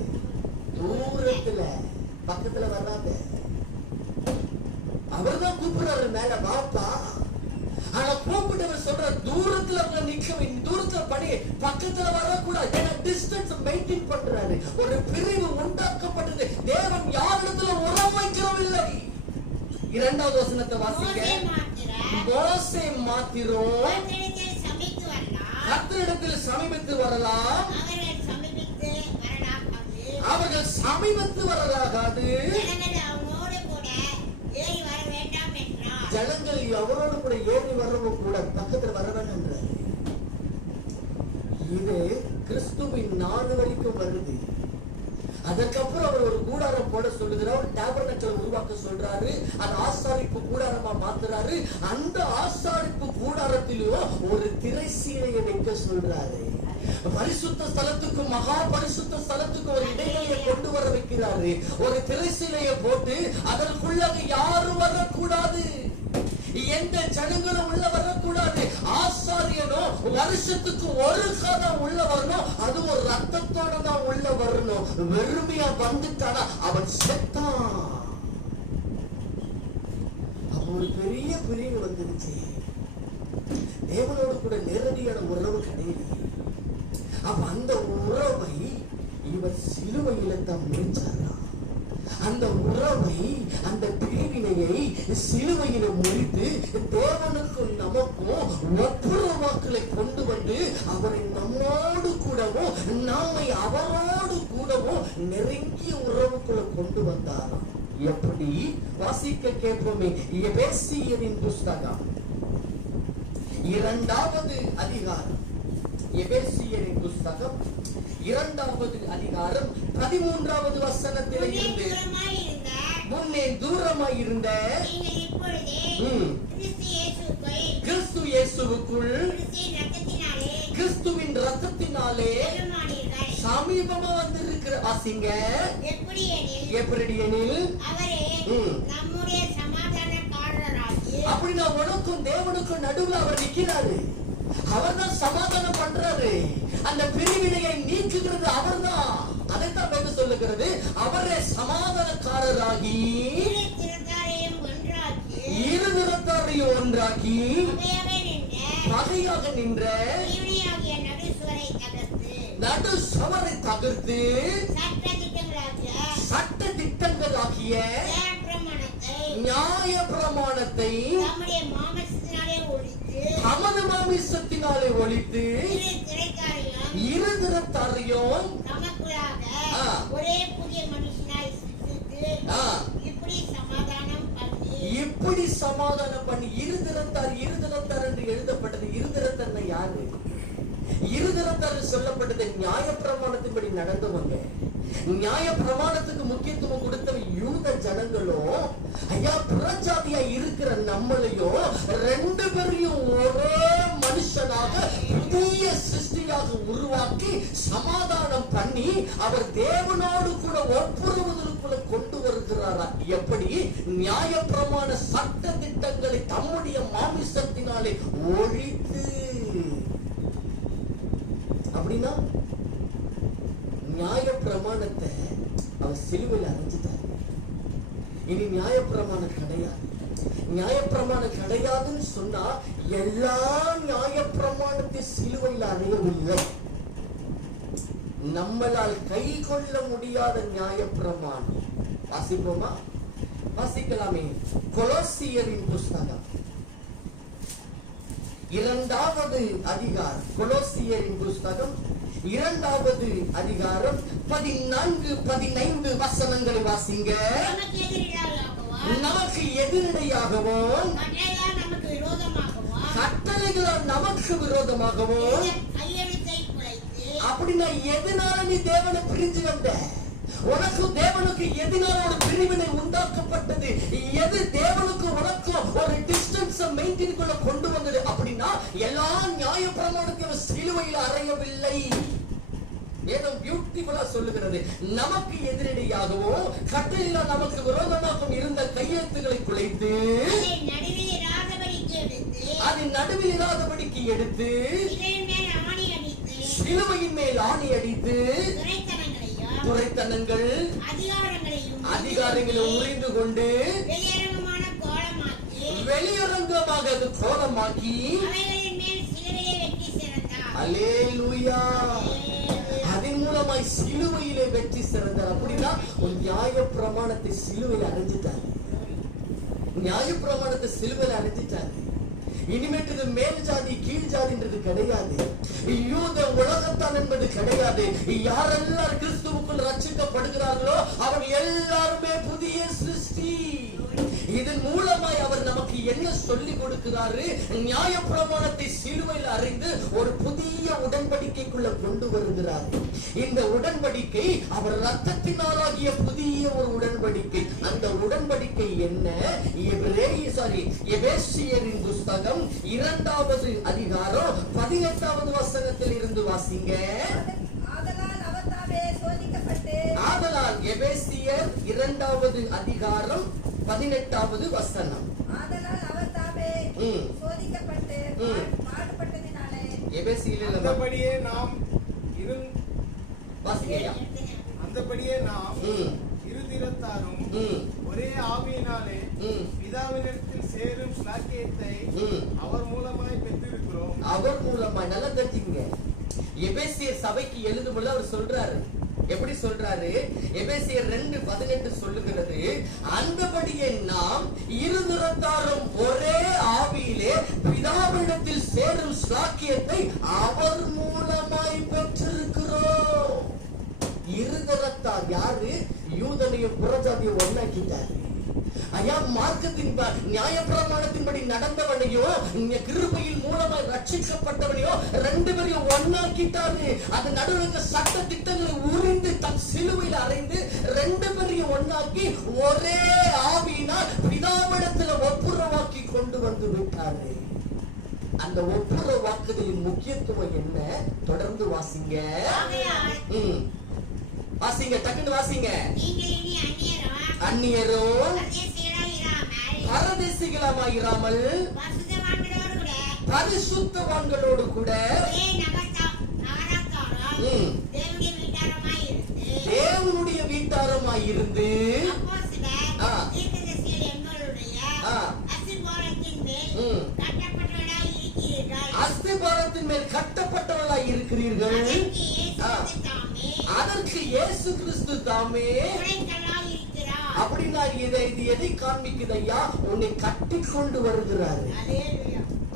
தூரத்துல, பக்கத்துல வராத. அவர்தான் கூப்பிடுறாரு, மேல வாப்பா. ஆனா கூப்பிட்டவர் சொல்ற தூரத்துல நிக்க, தூரத்துல பணி, பக்கத்துல வரக்கூடாது. ஏன்னா டிஸ்டன்ஸ் மெயின்டைன் பண்றாரு. ஒரு பிரிவு உண்டாக்கப்பட்டது. தேவன் யாரிடத்துல உறவு வைக்கிறவில்லை. 2வது வசனத்தை வாசிங்க. மோசே மாத்திரம் கர்த்தரிடத்தில் சமீபித்து வரலாம், அவர்கள் சமீபத்து வரலாகாது. ஜனங்கள் அவரோடு கூட ஏறி வரவும் கூட பக்கத்துல வர வேண்டாம். இது கிறிஸ்துவின் நாள் வரைக்கும் வருது. அதற்கப்புறம் அவர் ஒரு கூடாரம் போட சொல்லுகிறார், ஒரு டேபர்னக்கிள் உருவாக்க சொல்றாரு. அது ஆசாரிப்பு கூடாரமா மாத்துறாரு. அந்த ஆசாரிப்பு கூடாரத்திலும் ஒரு திரைசீலையை வைக்க சொல்றாரு. பரிசுத்த ஸ்தலத்துக்கும் மகா பரிசுத்த ஸ்தலத்துக்கும் ஒரு இடைவெளியை கொண்டு வர வைக்கிறாரு. ஒரு திரைசீலையை போட்டு அதற்குள்ளாக யாரும் வரக்கூடாது, எந்த ஜனங்களும் உள்ள வரக்கூடாது. ஆசாரியனோ வருஷத்துக்கு ஒரு காலம் உள்ள வரணும், அது ஒரு ரத்தத்தோட தான் உள்ள வரணும். வெறுமையா வந்துட்டானா அவன் செத்தான். அவன் ஒரு பெரிய பிரிவு வந்துருச்சு. தேவனோடு கூட நேரடியான உறவு கிடையாது. அப்ப அந்த உறவை இவர் சிலுவையில தான் முடிச்சாரா? அந்த உறவை, அந்த பிரிவினையை சிலுவையில முறித்து தேவனுக்கும் நமக்கும் ஒப்புரவாக்களை கொண்டு வந்து அவரை நம்மோடு கூடவும் நம்மை அவரோடு கூடவும் நெருங்கிய உறவுக்குள்ள கொண்டு வந்தாராம். எப்படி? வாசிக்க கேட்போமே. எபேசியரின் புஸ்தகம் 2வது அதிகாரம். எபேசியரின் புஸ்தகம் 2வது அதிகாரம் 13வது வசனத்தில் இருந்து, முன்னே தூரமாய் இருந்த கிறிஸ்து இயேசுவுக்குள் கிறிஸ்துவின் ரத்தத்தினாலே சமீபமா வந்து இருக்கிற வாசிங்க. எப்படி எனில் அப்படின்னா உனக்கும் தேவனுக்கும் நடுவில் அவர் நிற்கிறாரு. அவர் தான் சமாதானம் பண்றாரு. அந்த பிரிவினையை நீக்குகிறது அவர்தான். அதைத்தான் வேதம் சொல்லுகிறது. அவரே சமாதானக்காரராகி இரு திறத்தாரையும் ஒன்றாக்கி பகையாக நின்ற நடு சுவரை தகர்த்து சட்ட திட்டங்களாகிய நியாய பிரமாணத்தை தமது மாமிசத்தினாலே ஒழித்து இரு திறத்தாரையும் ஒரே புதிய மனுஷனாய் இப்படி சமாதானம் பண்ணி இருதிறத்தார் என்று எழுதப்பட்டது. இருதிறத்தர் யாரு? இருதிறத்தார் சொல்லப்பட்டது நியாய பிரமாணத்தின்படி நடந்தவங்க. நியாய பிரமாணத்துக்கு முக்கியத்துவம் கொடுத்த யூத ஜனங்களும் ஐயா புறஜாதியா இருக்கிற நம்மளையும் 2 பேரையும் ஒரே மனுஷனாக புதிய சிருஷ்டியாக உருவாக்கி சமாதானம் பண்ணி அவர் தேவனோடு கூட ஒப்புரவுதலுக்குள்ள கொண்டு வருகிறாரா? எப்படி? நியாய பிரமாண சட்ட திட்டங்களை தம்முடைய மாமிசத்தினாலே ஒழித்து. அப்படின்னா நியாய பிரமாணத்தை அவர் சிலுவையில் அரைஞ்சிட்டார். இனி நியாய பிரமாணம் கிடையாது. நியாய பிரமாணம் கிடையாதுன்னு சொன்னா எல்லா நியாய பிரமாணத்தை சிலுவையில் அறையவில்லை. நம்மளால் கை கொள்ள முடியாத நியாய பிரமாணம். வாசிப்போமா? வாசிக்கலாமே. கொலோசியரின் புஸ்தகம் 2வது அதிகாரம். கொலோசியரின் புஸ்தகம் 2வது அதிகாரம் 14-15 வசனங்களை வாசிங்க. நமக்கு எதிரடையாகவும் கட்டளைகளால் நமக்கு விரோதமாகவும். அப்படின்னா எதனால நீ தேவனை பிரிஞ்சு வந்த? உனக்கு தேவனுக்கு எதிரான ஒரு பிரிவினை உண்டாக்கப்பட்டது. எது தேவனுக்கு உனக்கும் ஒரு டிஸ்டன்ஸ் மெயின்டைன் கொள்ள கொண்டு வந்தது அப்படின்னா எல்லா நியாயப்பிரமாணத்தையும் சிலுவையில் அறையவில்லை. வேதம் பியூட்டிஃபுல்லா சொல்லுகிறது, நமக்கு எதிரடியாகவும் கட்டளையில நமக்கு விரோதமாகவும் இருந்த கையெழுத்துக்களை குலைத்து அது நடுவில் இல்லாதபடிக்கு எடுத்து சிலுவையின் மேல் ஆணி அடித்து துரைத்தனங்கள் அதிகாரங்களை உறிந்து கொண்டு வெளியரங்கமாக அது கோலமாக்கி அல்லேலூயா அதன் மூலமாய் சிலுவையிலே வெற்றி சிறந்தார். அப்படின்னா ஒரு நியாய பிரமாணத்தை சிலுவையில் அடைஞ்சிட்டாரு. நியாய பிரமாணத்தை சிலுவையில் அடைஞ்சிட்டாரு. இனிமேட்டு மேல் ஜாதி கீழ் ஜாதின்றது கிடையாது. யூத உலகத்தான் என்பது கிடையாது. யாரெல்லாம் கிறிஸ்துவுக்குள் ரட்சிக்கப்படுகிறார்களோ அவர் எல்லாருமே புதிய சிருஷ்டி. இதன் மூலமாய் அவர் நமக்கு என்ன சொல்லிக் கொடுக்கிறாரு? நியாயப்பிரமாணத்தை சிலுவையில் அறிந்து ஒரு புதிய உடன்படிக்கைக்குள்ள கொண்டு வருகிறார். இந்த உடன்படிக்கை அவர் ரத்தத்தினாலாகிய புதிய ஒரு உடன்படிக்கை. அந்த உடன்படிக்கை என்ன? எபேசியரின் புஸ்தகம் 2வது அதிகாரம் 18வது வசனத்தில் இருந்து வாசிங்க. ஆதலால் எபேசியர் 2வது அதிகாரம் 18வது வசனம். அந்தபடியே நாம் இருதிறத்தாரும் ஒரே ஆவியினாலே பிதாவினிடத்தில் சேரும் ஸ்லாக்கியத்தை அவர் மூலமாய் பெற்றிருக்கிறோம். அவர் மூலமாய் நல்லா தெரிஞ்சுங்க. எபேசியர் சபைக்கு எழுதும்போது அவர் சொல்றாரு, எப்படி சொல்றாரு? எபேசியர் 2:18 சொல்லுகிறது, அந்தபடியே நாம் இருதிறத்தாரும் ஒரே ஆவியிலே பிதாவினிடத்தில் சேரும் ஸ்லாக்கியத்தை அவர் மூலமாய் பெற்றிருக்கிறோம். இருதிறத்தார் யாரு? யூதனையும் புறஜாதியும் ஒன்னாக்கிட்டாரு. ஐயா, மார்க்கத்தின் நியாயப்பிரமாணத்தின்படி நடந்தவனையோ கிருபையின் மூலமாய் ரட்சிக்கப்பட்டவனையோ ரெண்டு பேரையும் ஒன்னாக்கிட்டாரு. அது நடுவுக்கு சட்ட திட்டங்களை உறிந்து தன் சிலுவையில் அறைந்து ரெண்டு பேரையும் ஒன்னாக்கி ஒரே ஆவியினால் பிதாவிடத்துல ஒப்புரவாக்கி கொண்டு வந்து விட்டாரு. அந்த ஒப்புரவாக்குதலின் முக்கியத்துவம் என்ன? தொடர்ந்து வாசிங்க. வாசிங்க, டக்குன்னு வாசிங்க. அந்நியரோ பரதேசிகளாயிராமல் பரிசுத்தவான்களோடு கூட தேவனுடைய வீட்டாரமாய் இருந்து அஸ்திபாரத்தின் மேல் கட்டப்பட்டவர்களாய் இருக்கிறீர்கள். அதற்கு இயேசு கிறிஸ்து தாமே. அப்படின்னா இது எதை காண்பிக்குது ஐயா? உன்னை கட்டி கொண்டு வருகிறாரு,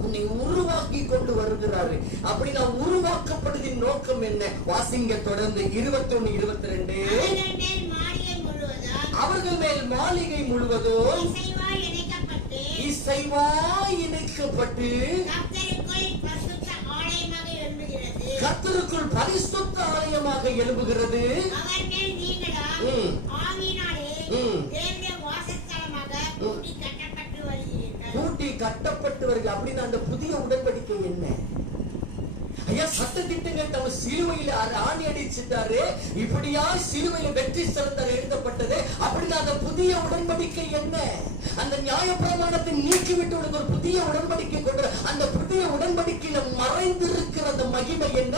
உன்னை உருவாக்கி கொண்டு வருகிறாரு. அப்படின்னா உருவாக்கப்படுவதின் நோக்கம் என்ன? வாசிங்க தொடர்ந்து 21, 22. அவர்கள் மேல் மாளிகை முழுவதும் இசைவாய் இணைக்கப்பட்டு கர்த்தருக்குள் பரிசுத்த ஆலயமாக எழும்புகிறது. கூட்டி கட்டப்பட்டு வருகிறது. அப்படின்னா அந்த புதிய உடன்படிக்கை என்ன ஐயா? சட்ட திட்டங்கள் தம் சிலுவையில ஆணி அடிச்சிட்டாரு. இப்படியா சிலுவையில வெற்றி சிறந்தார் எழுதப்பட்டது. அப்படின்னா அந்த புதிய உடன்படிக்கை என்ன? அந்த நியாயப்பிரமாணத்தை நீக்கிவிட்டு உனக்கு ஒரு புதிய உடன்படிக்கை கொண்டு அந்த புதிய உடன்படிக்கையில மறைந்திருக்கிற அந்த மகிமை என்ன?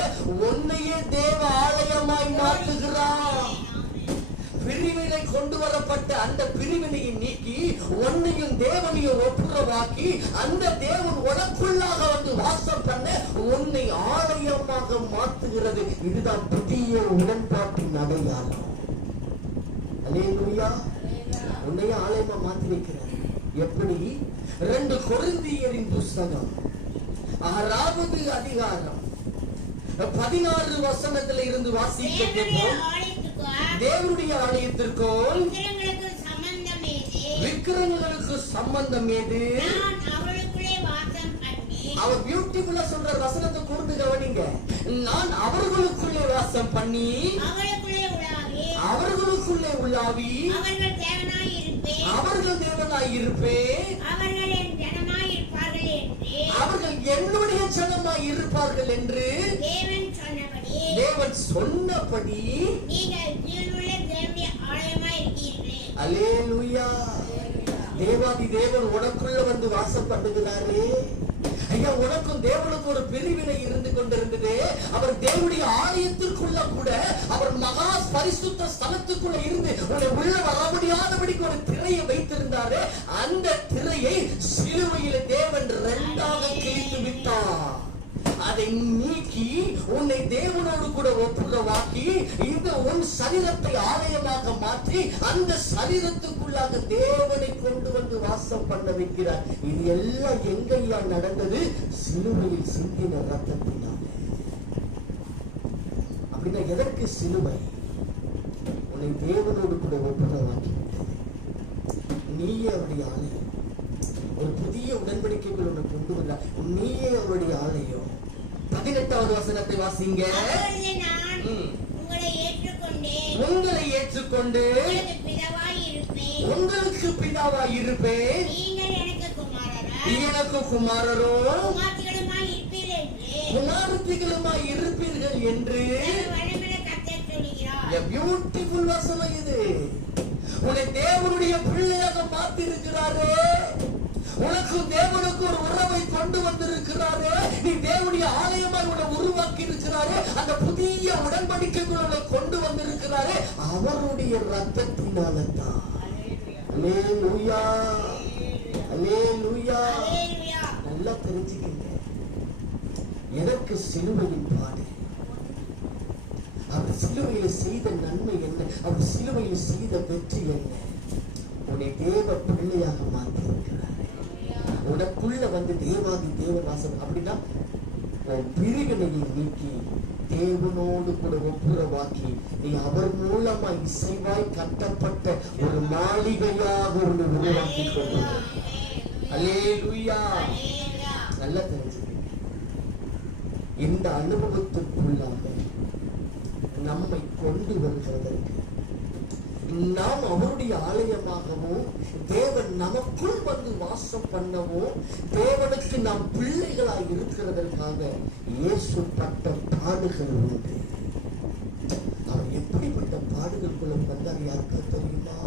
உன்னையே தேவ ஆலயமாய் மாற்றுகிறார். பிரிவினை கொண்டு வரப்பட்ட அந்த பிரிவினையை நீக்கி உன்னையும் தேவனையும் ஒப்புரவாக்கி அந்த தேவன் உனக்குள்ளாக வந்து வாசம் பண்ண உன்னை ஆலயமாக மாற்றுகிறது. இதுதான் புதிய உடன்பாட்டின் அடையாளம். அல்லேலூயா. உன்னைய ஆலயமா மாற்றி வைக்கிறார். எப்படி? 2 கொரிந்தியரின் புஸ்தகம் 6வது அதிகாரம் 16 வசனத்துல இருந்து வாசிக்க கேட்போம். தேவனுடைய ஆலயத்திற்கும் விக்கிரகங்களுக்கு சம்பந்தம் ஏது? அவர் பியூட்டிஃபுல்லா சொல்ற வசனத்தை கூர்ந்து கவனிங்க. நான் அவர்களுக்குள்ளே வாசம் பண்ணி அவர்களுக்கு அவர்களுக்குள்ளே உள்ளாவி அவர்கள் தேவனாய் இருப்பேன். அவர்கள் தேவனாய் இருப்பேன். அவர்கள் என் ஜனமாய் இருப்பார்கள் என்று அவர்கள் என்னுடைய ஜனமாய் இருப்பார்கள் என்று தேவன் தேவன் சொன்னபடி சொன்னபடி நீங்கள் ஜீவனுள்ள தேவனுடைய ஆலயமாய் இருக்கிறீர்கள். அல்லேலூயா. தேவாதி தேவன் உனக்குள்ள வந்து வாசம் பண்ணுகிறாரே. ஐயா, உனக்கும் தேவனுக்கு ஒரு பிரிவினை இருந்து கொண்டிருந்தது. அவர் தேவனுடைய ஆலயத்திற்குள்ள கூட அவர் மகா பரிசுத்த ஸ்தலத்துக்குள்ள இருந்து உன்னை உள்ள வர முடியாதபடிக்கு ஒரு திரையை வைத்திருந்தாரு. அந்த திரையை சிலுவையில தேவன் இரண்டாக கிழித்து விட்டார். அதை நீக்கி உன்னை தேவனோடு கூட ஒப்புரவாக்கி இந்த உன் சரீரத்தை ஆலயமாக மாற்றி அந்த சரீரத்துக்குள்ளாக தேவனை கொண்டு வந்து வாசம் பண்ண வைக்கிறார். இது எல்லாம் எங்கேயா நடந்தது? சிலுவையில் சிந்தின ரத்தத்தினாலே. அப்படின்னா எதற்கு சிலுவை? உன்னை தேவனோடு கூட ஒப்புரவாக்கி விட்டது. நீயே அவருடைய ஆலயம். ஒரு புதிய உடன்படிக்கைக்குள் உன்னை கொண்டு வந்தார். நீயே அவருடைய ஆலயம். 18வது வசனத்தை வாசிங்க. அப்பொழுது நான் உங்களை உங்களை ஏற்றுக்கொண்டு ஏற்றுக்கொண்டு உங்களுக்கு பிதாவாய் இருப்பேன். உங்களுக்கு பிதாவாய் இருப்பேன். நீங்கள் எனக்கு குமாரரா எனக்கு குமாரரோ குமார்த்திகளுமாய் இருப்பீர்கள் என்று குமாரத்திகளுமாய் இருப்பீர்கள் என்று வல்லமையுள்ள கர்த்தர் சொல்கிறார். A beautiful வசனம் இது. உன்னை தேவனுடைய பிள்ளையாக மாற்றி இருக்கிறாரே. உனக்கு தேவனுக்கு ஒரு உறவை கொண்டு வந்திருக்கிறாரே. நீ தேவனுடைய ஆலயமாய் உன்னை உருவாக்கி இருக்கிறாரே. அந்த புதிய உடன்படிக்கைக்குள்ள கொண்டு வந்திருக்கிறாரே அவருடைய ரத்தத்தினால்தான். அல்லேலூயா, அல்லேலூயா. அல்லேலூயா. நல்லா தெரிஞ்சுக்கங்க. எனக்கு சிலுவையின் பாடு, அவர் சிலுவையில் செய்த நன்மை என்ன, அவர் சிலுவையில் செய்த வெற்றி என்ன? உன்னை தேவ பிள்ளையாக மாற்றி இருக்கிறார். உனக்குள்ள வந்து தேவாதி தேவன் வாசம். அப்படின்னா உன் பிரிவினையை நீக்கி தேவனோடு கூட ஒப்புரவாக்கி நீ அவர் மூலமா இசைவாய் கட்டப்பட்ட ஒரு மாளிகையாக உன்னை உருவாக்கி கொள்ளும். அல்லேலூயா. நல்லா தெரிஞ்சுக்கங்க. இந்த அனுபவத்திற்குள்ளாக நம்மை கொண்டு வருகிறதற்கு நாம் அவருடைய ஆலயமாகவும் தேவன் நமக்குள் வந்து வாசம் பண்ணவும் தேவனுக்கு நாம் பிள்ளைகளாய் இருக்கிறதற்காக இயேசு பட்ட பாடுகள் உண்டு. அவர் எப்படிப்பட்ட பாடுகளுக்குள்ள வந்தார் யாருக்கு தெரியுமா?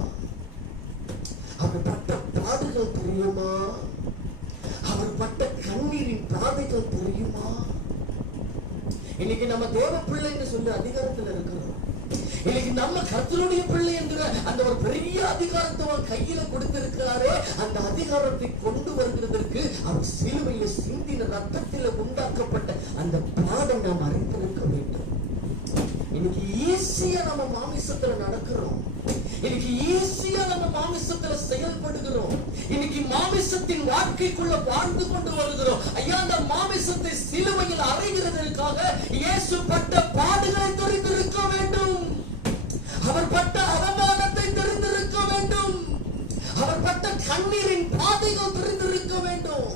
அவர் பட்ட பாடுகள் தெரியுமா? அவர் பட்ட கண்ணீரின் பாதைகள் தெரியுமா? இன்னைக்கு நம்ம தேவ பிள்ளைன்னு சொல்லி அதிகாரத்தில் இருக்கிறோம். இன்னைக்கு நம்ம கர்த்தருடைய பிள்ளை என்கிற அந்த ஒரு பெரிய அதிகாரத்தை அவர் கையில கொடுத்திருக்கிறாரே. அந்த அதிகாரத்தை கொண்டு வருகிறதற்கு அவர் சிலுவையில் சிந்தின ரத்தத்தில் உண்டாக்கப்பட்ட அந்த பாடை நாம் அறிந்திருக்க வேண்டும். இன்னைக்கு ஈஸியா நம்ம மாமிசத்துல நடக்கிறோம். இன்னைக்கு ஈஸியா நம்ம மாமிசத்துல செயல்படுகிறோம். இன்னைக்கு மாமிசத்தின் வாழ்க்கைக்குள்ள வாழ்ந்து கொண்டு வருகிறோம். ஐயா, அந்த மாமிசத்தை சிலுவையில் அறைகிறதற்காக இயேசு பட்ட பாடுகளை தெரிந்திருக்க வேண்டும். அவர் பட்ட அவமானத்தை தெரிந்திருக்க வேண்டும். அவர் பட்ட கண்ணீரின் பாதைகள் தெரிந்திருக்க வேண்டும்.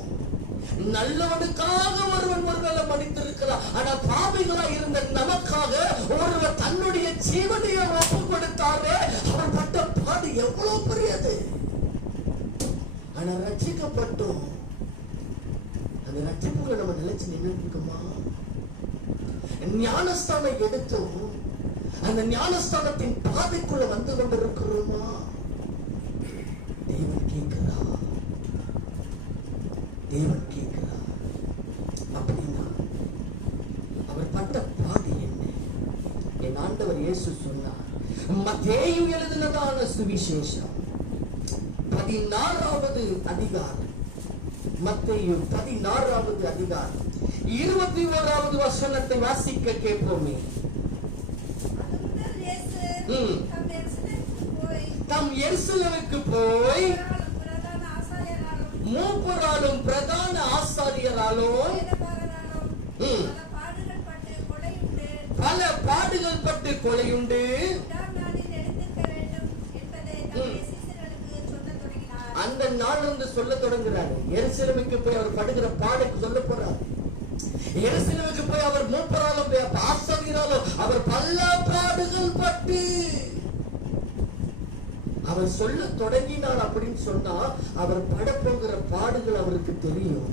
நல்லவனுக்காக ஒருவன் ஒருவேளை மன்னித்திருக்கிறார். ஆனா பாவிகளா இருந்த நமக்காக ஒருவர் தன்னுடைய ஜீவனையை ஒப்பு கொடுத்தாரே. அவர் பட்ட பாடு எவ்வளவு பெரியது. ஆனா ரட்சிக்கப்பட்டோம். அந்த ரட்சிப்புகளை நம்ம நிலைச்சு நின்று இருக்கோமா? ஞானஸ்தானம் எடுத்தோம். அந்த ஞானஸ்தானத்தின் பாதைக்குள்ள வந்து கொண்டிருக்கிறோமா? தேவன் கேட்கிறார். தேவன் கேட்கிறார். அப்படின்னா அவர் பட்ட பாடு என்ன? என் ஆண்டவர் இயேசு சொன்னார். மத்தேயு எழுதினதான சுவிசேஷம் 16வது அதிகாரம். மத்தேயு 16வது அதிகாரம் 21வது வசனத்தை வாசிக்க கேட்போமே. தம் எருசலேமுக்கு போய் மூப்பராலும் பிரதான ஆசாரியராலும் பல பாடுகள் பட்டு கொலையுண்டு அந்த நாள் வந்து சொல்ல தொடங்குறாரு. எருசலேமுக்கு போய் அவர் படுகிற பாடுக்கு சொல்ல போறார். எருசலேமுக்கு போய் அவர் மூப்பராலும் ஆசாரியராலும் அவர் பல பாடுகள் பட்டு அவர் சொல்ல தொடங்கினார் அப்படின்னு சொன்னா அவர் படப்போகிற பாடுகள் அவருக்கு தெரியும்.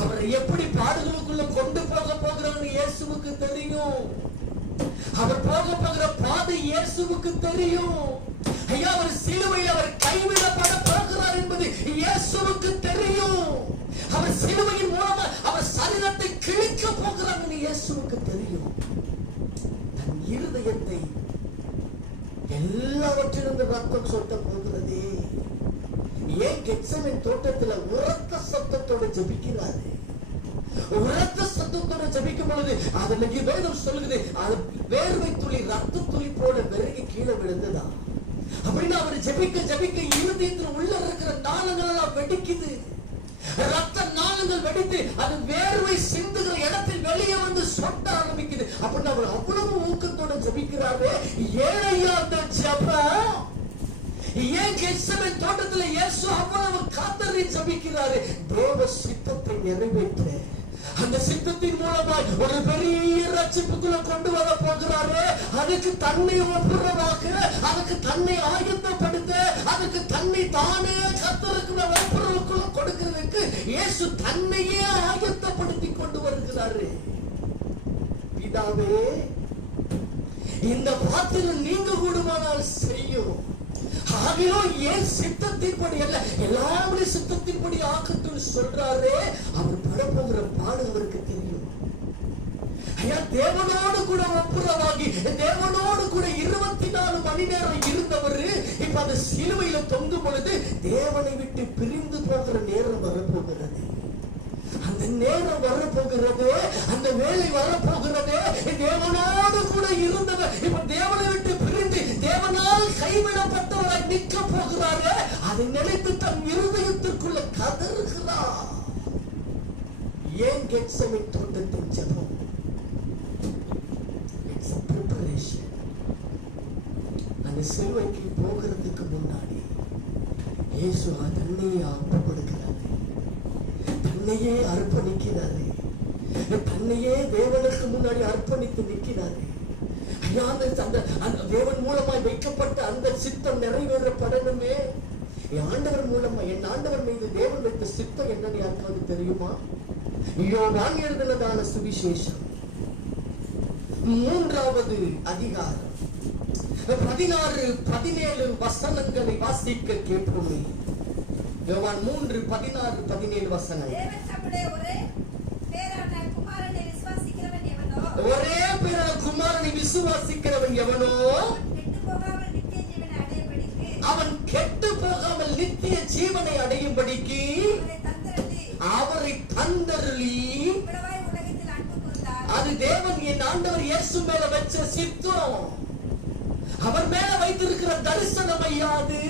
அவரை எப்படி பாடுகளுக்குள்ள கொண்டு போகிறான்னு இயேசுவுக்கு தெரியும். அவர் போகிற பாதை இயேசுவுக்கு தெரியும். ஐயா, அவர் சிலுவையில் அவர் கைவிடப்பட போகிறார் என்பது இயேசுவுக்கு தெரியும். அவர் சிலுவையின் மூலமா அவர் சரீரத்தை கிழிக்க போகிறார் என்று இயேசுவுக்கு தெரியும். தன் இருதயத்தை எல்லாவற்றிலிருந்து ரத்தம் சொட்ட போகிறதே. ஏன் கெத்செமனே தோட்டத்தில் உரத்த சத்தத்தோடு ஜெபிக்கிறாரு? உரத்த சத்தத்தோடு ஜெபிக்கும் பொழுது அதுல வேதம் சொல்லுது, அது வேர்வை துளி ரத்த துளி போல விறகி கீழே விழுந்ததா? அப்படின்னு அவர் ஜெபிக்க இருதயத்தில் உள்ள இருக்கிற நாளங்கள் எல்லாம் வெடிக்குது. ரத்த நாளங்கள் வெடித்து அது வேர்வை சிந்துகிற இடத்தில் வெளியே வந்து சொட்ட ஆரம்பிக்குது. அப்படின்னு அவர் அவ்வளவு ஊக்கத்தோட ஜெபிக்கிறாரு. ஏழையா அந்த ஜெபம் ஏன் கெத்செமனே தோட்டத்தில் இயேசு அவ்வளவு காத்தறி ஜெபிக்கிறாரு? தேவ சித்தத்தை நிறைவேற்ற, அந்த சித்தத்தின் மூலமாய் ஒரு பெரிய ரட்சிப்புக்குள்ள கொண்டு வர போகிறாரு. அதுக்கு தன்னை ஒப்புரவாக்க, அதுக்கு தன்னை ஆயத்தப்படுத்த, அதுக்கு தன்னை தானே கர்த்தருக்கு ஒப்புரவுக்குள்ள கொடுக்கிறதுக்கு இயேசு தன்னையே ஆயத்தப்படுத்தி கொண்டு வருகிறாரு. பிதாவே, இந்த பாத்திரம் நீங்க கூடுமானால் செய்யும். ஆகிலும் ஏன் சித்தத்தின்படி அல்ல, எல்லாருடைய சித்தத்தின்படி ஆக்கத்துன்னு சொல்றாரு. அவர் படப்போகிற பாடு அவருக்கு தெரியும். ஐயா, தேவனோடு கூட ஒப்புரவாகி தேவனோடு கூட 24 மணி நேரம் இருந்தவர் இப்ப அந்த சிலுவையில தொங்கும் பொழுது தேவனை விட்டு பிரிந்து போகிற நேரம் வரப்போகிறது. அந்த நேரம் வரப்போகிறது, அந்த வேலை வரப்போகிறது. தேவனோடு கூட இருந்தவர் இப்ப தேவனை விட்டு பிரிந்து தேவனால் கைவிடப்பட்டவராய் நிற்க போகிறாரு. அதை நினைத்து தன் இருதயத்திற்குள்ள கதறுகிறார். ஏன் கெத்செமனே தோட்டத்தின் ஜெபம்? It's a preparation. அந்த சிலுவைக்கு போகிறதுக்கு முன்னாடி இயேசு தன்னையே அர்ப்பணிக்கிறாரு, தன்னையே அர்ப்பணிக்கிறாரு, தன்னையே தேவனுக்கு முன்னாடி அர்ப்பணித்து நிற்கிறாரு. அந்த தேவன் மூலமாய் வைக்கப்பட்ட அந்த சித்தம் நிறைவேறப்படணுமே. என் ஆண்டவர் மூலமா, என் ஆண்டவர் மீது தேவன் வைத்த சித்தம் என்னன்னு யாருக்காவது தெரியுமா? யோவான் எழுதினதான சுவிசேஷம் 3வது அதிகாரம் 16-17 வசனங்களை வாசிக்க கேட்போமே. யோவான் 3:16-17 வசனம். ஒரே பேரான குமாரனை விசுவாசிக்கிறவன் எவனோ அவன் கெட்டு போகாமல் நித்திய ஜீவனை அடையும்படிக்கு அவரை தந்தருளி. அது தேவன் என் ஆண்டவர் இயேசு மேல வச்ச சித்தம், அவர் மேல வைத்திருக்கிற தரிசனம் ஐயா அது.